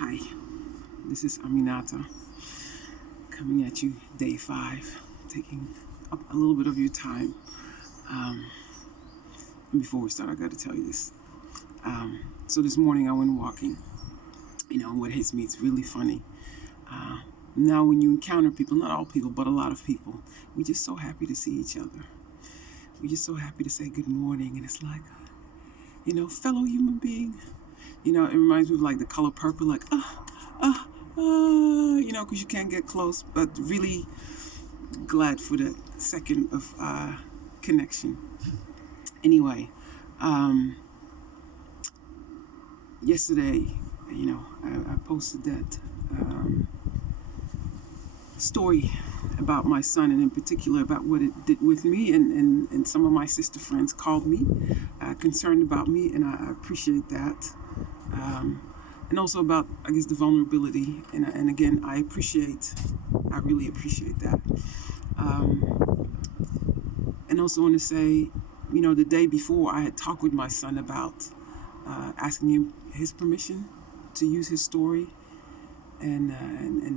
Hi, this is Aminata coming at you day 5, taking up a little bit of your time. Um, and before we start, I got to tell you this. So this morning I went walking. What hits me, it's really funny. Uh, Now, when you encounter people, not all people, but a lot of people, we're just so happy to see each other. We're just so happy to say good morning. And it's like, fellow human being. It reminds me of like the color purple, like, because you can't get close, but really glad for that second of connection. Anyway, um, yesterday, I posted that story about my son, and in particular about what it did with me, and some of my sister friends called me concerned about me, and I appreciate that. Um, and also about, I guess, the vulnerability, and again, I really appreciate that. Um, and also want to say, the day before I had talked with my son about asking him his permission to use his story, and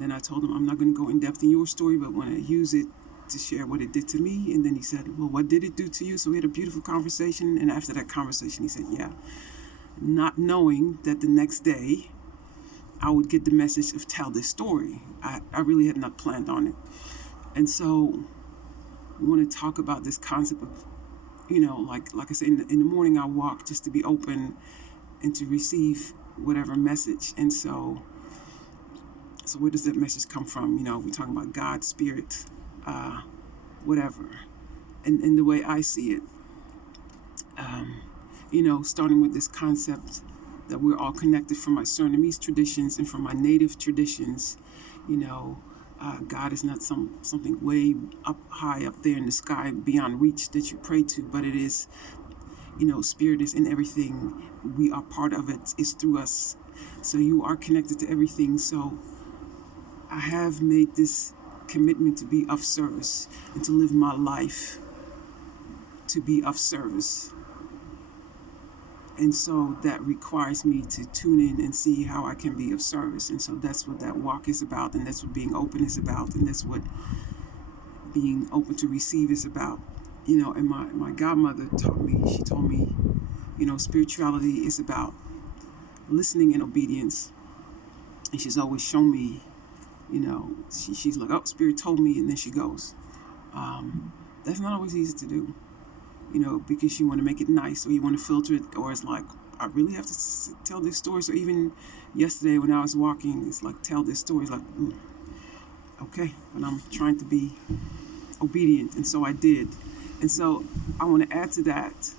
then I told him I'm not going to go in depth in your story, but want to use it to share what it did to me. And then he said, "Well, what did it do to you?" So we had a beautiful conversation, and after that conversation, he said, "Yeah," not knowing that the next day I would get the message of tell this story. I really had not planned on it, and so we want to talk about this concept of like I said, in the morning I walk just to be open and to receive whatever message. And so where does that message come from? We're talking about God, spirit, uh, whatever. And the way I see it, starting with this concept that we're all connected from my Surinamese traditions and from my native traditions. you know God is not something way up high up there in the sky beyond reach that you pray to, but it is, spirit is in everything. We are part of it. It's through us. So you are connected to everything. So I have made this commitment to be of service and to live my life to be of service. And so that requires me to tune in and see how I can be of service. And so that's what that walk is about, and that's what being open is about, and that's what being open to receive is about. And my godmother she told me, spirituality is about listening and obedience. And she's always shown me, she's like, oh, spirit told me, and then she goes. That's not always easy to do, because you want to make it nice, or you want to filter it, or it's like, I really have to tell this story. So even yesterday when I was walking, it's like, tell this story. It's like, okay, but I'm trying to be obedient, and so I did. And so I want to add to that,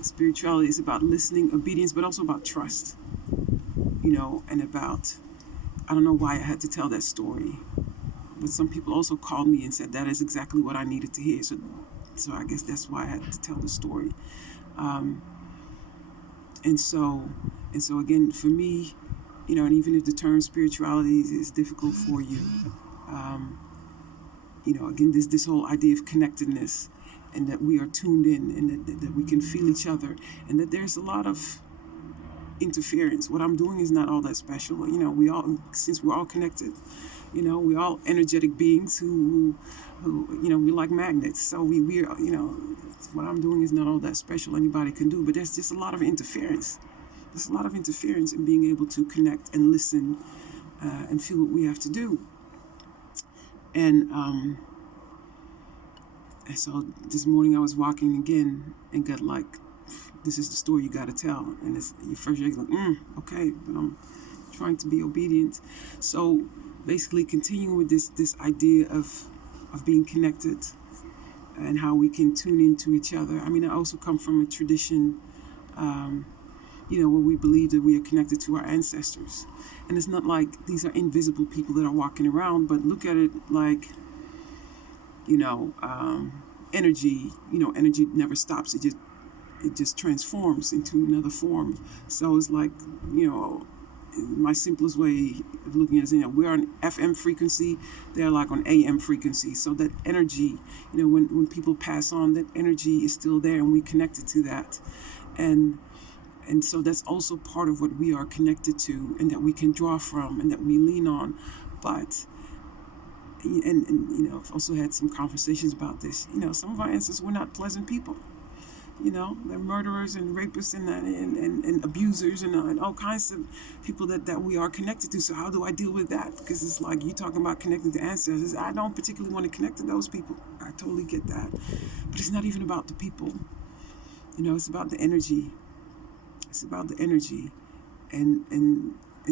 spirituality is about listening, obedience, but also about trust, and about, I don't know why I had to tell that story, but some people also called me and said that is exactly what I needed to hear. So I guess that's why I had to tell the story. Um, and so again, for me, and even if the term spirituality is difficult for you, um, again, this whole idea of connectedness, and that we are tuned in, and that we can feel each other, and that there's a lot of interference. What I'm doing is not all that special. Since we're all connected, we're all energetic beings who we're like magnets. So we are, what I'm doing is not all that special. Anybody can do, but there's just a lot of interference. There's a lot of interference in being able to connect and listen and feel what we have to do. And so this morning I was walking again and got like, this is the story you got to tell. And it's your first you're like, okay, but I'm trying to be obedient. So basically continuing with this idea of being connected and how we can tune into each other. I mean, I also come from a tradition, where we believe that we are connected to our ancestors. And it's not like these are invisible people that are walking around, but look at it like, energy. Energy never stops. It just transforms into another form. So it's like, my simplest way of looking at it is, we're on FM frequency, they're like on AM frequency. So that energy, when people pass on, that energy is still there, and we connected to that. And And so that's also part of what we are connected to and that we can draw from and that we lean on. But, I've also had some conversations about this. Some of our ancestors were not pleasant people. They're murderers and rapists and abusers and all kinds of people that we are connected to. So how do I deal with that? Because it's like you talking about connecting to ancestors. I don't particularly want to connect to those people. I totally get that. But it's not even about the people. It's about the energy. It's about the energy. And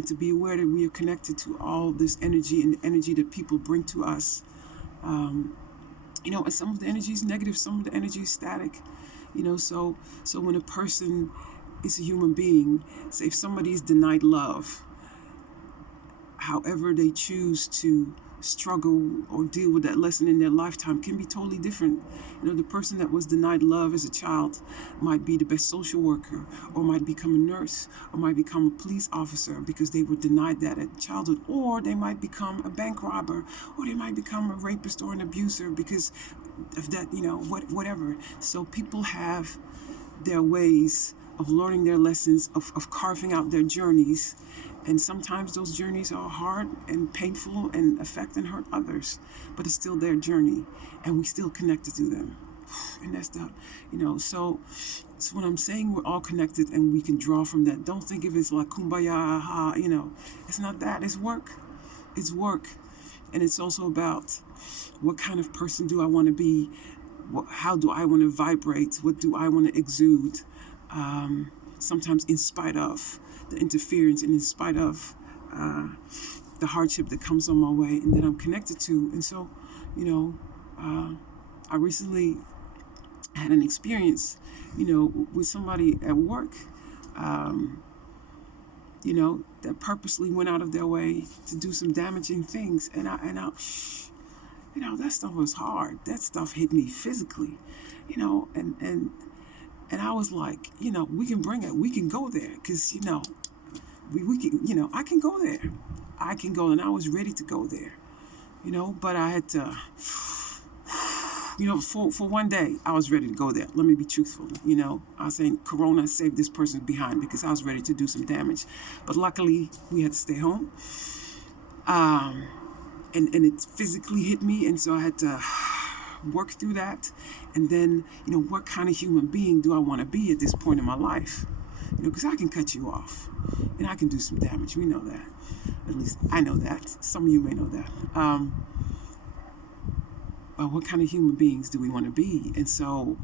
to be aware that we are connected to all this energy and the energy that people bring to us. And some of the energy is negative, some of the energy is static. So when a person is a human being, say if somebody is denied love, however they choose to struggle or deal with that lesson in their lifetime can be totally different. The person that was denied love as a child might be the best social worker, or might become a nurse, or might become a police officer because they were denied that at childhood, or they might become a bank robber, or they might become a rapist or an abuser because of that, whatever. So people have their ways of learning their lessons, of carving out their journeys. And sometimes those journeys are hard and painful and affect and hurt others, but it's still their journey and we still connected to them. And that's so when I'm saying we're all connected and we can draw from that, don't think of it as like kumbaya, it's not that, it's work. It's work. And it's also about what kind of person do I want to be? How do I want to vibrate? What do I want to exude? Sometimes in spite of the interference and in spite of the hardship that comes on my way and that I'm connected to. And so, I recently had an experience, with somebody at work, that purposely went out of their way to do some damaging things. And I that stuff was hard. That stuff hit me physically, and I was like, we can bring it. We can go there because, we can, I can go there. I can go. And I was ready to go there, but I had to, for one day, I was ready to go there. Let me be truthful. I was saying Corona saved this person behind because I was ready to do some damage. But luckily, we had to stay home. And it physically hit me. And so I had to work through that. And then, what kind of human being do I want to be at this point in my life? Because I can cut you off and I can do some damage. We know that. At least I know that. Some of you may know that. But what kind of human beings do we want to be? And so,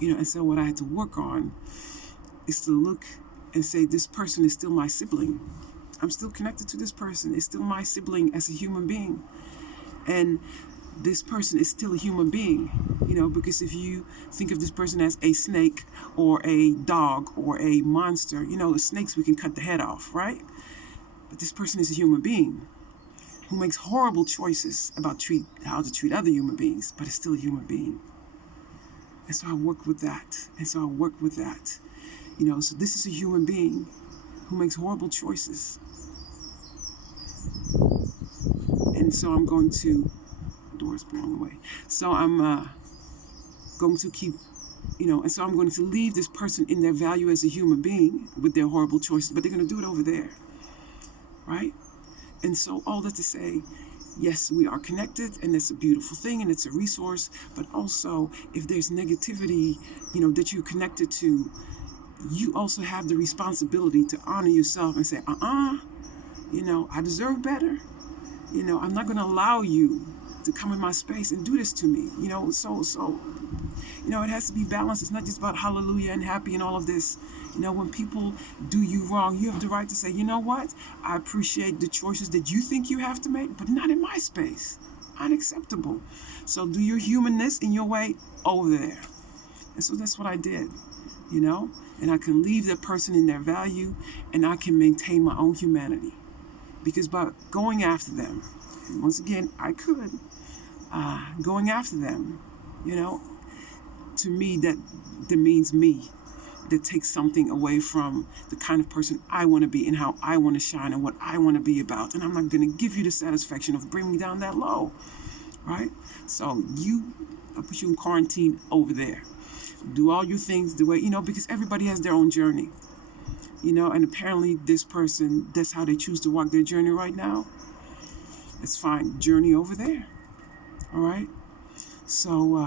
what I had to work on is to look and say, this person is still my sibling. I'm still connected to this person. It's still my sibling as a human being. And this person is still a human being, because if you think of this person as a snake or a dog or a monster, the snakes we can cut the head off, right? But this person is a human being who makes horrible choices about how to treat other human beings, but is still a human being. And so I work with that. So this is a human being who makes horrible choices. And so I'm going to, doors blowing away. So I'm going to keep, and so I'm going to leave this person in their value as a human being with their horrible choices, but they're going to do it over there, right? And so all that to say, yes, we are connected, and it's a beautiful thing, and it's a resource, but also if there's negativity, that you're connected to, you also have the responsibility to honor yourself and say, I deserve better. I'm not going to allow you to come in my space and do this to me. It has to be balanced. It's not just about hallelujah and happy and all of this. When people do you wrong, you have the right to say, you know what? I appreciate the choices that you think you have to make, but not in my space. Unacceptable. So do your humanness in your way over there. And so that's what I did, and I can leave that person in their value, and I can maintain my own humanity. Because by going after them, and once again, I could, going after them, to me, that demeans me. That takes something away from the kind of person I want to be and how I want to shine and what I want to be about. And I'm not going to give you the satisfaction of bringing me down that low, right? So I'll put you in quarantine over there. Do all your things the way, because everybody has their own journey, and apparently this person, that's how they choose to walk their journey right now. That's fine. Journey over there. All right. So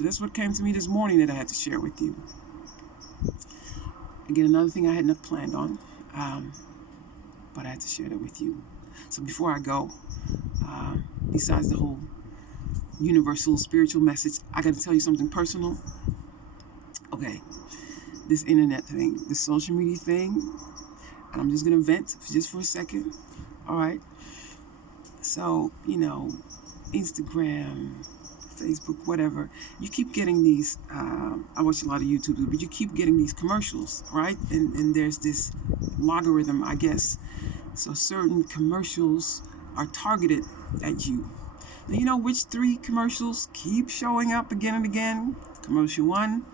that's what came to me this morning that I had to share with you. Again, another thing I had not planned on, but I had to share that with you. So before I go, besides the whole universal spiritual message, I got to tell you something personal. Okay, this internet thing, this social media thing, and I'm just going to vent just for a second. All right. So, Instagram, Facebook, whatever, you keep getting these, I watch a lot of YouTube, but you keep getting these commercials, right? And there's this logarithm, I guess. So certain commercials are targeted at you. Now, you know which 3 commercials keep showing up again and again? Commercial 1,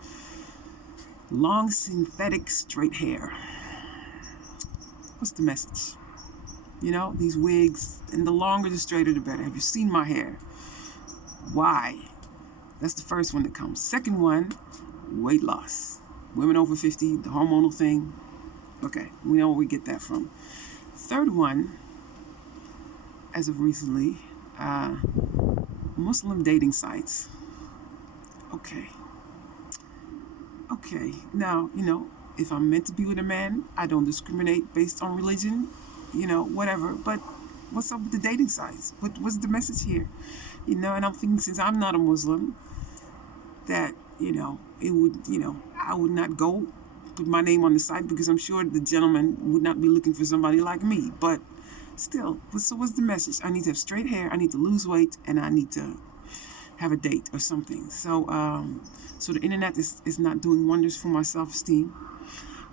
long synthetic straight hair. What's the message? These wigs, and the longer the straighter the better. Have you seen my hair? Why? That's the first one that comes. Second one, weight loss. Women over 50, the hormonal thing. Okay, we know where we get that from. Third one, as of recently, Muslim dating sites. Okay. Now, if I'm meant to be with a man, I don't discriminate based on religion, whatever. But what's up with the dating sites? What's the message here? And I'm thinking, since I'm not a Muslim, that, it would, I would not go put my name on the site, because I'm sure the gentleman would not be looking for somebody like me. But still, so what's the message? I need to have straight hair, I need to lose weight, and I need to have a date or something. So the internet is not doing wonders for my self-esteem.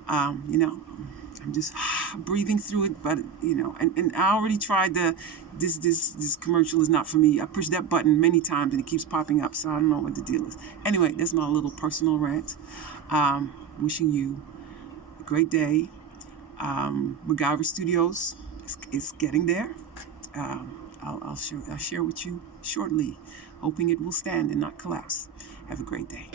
I'm just breathing through it, but and I already tried this commercial is not for me. I pushed that button many times and it keeps popping up, so I don't know what the deal is. Anyway, that's my little personal rant. Wishing you a great day. MacGyver Studios is getting there. I'll share with you shortly, hoping it will stand and not collapse. Have a great day.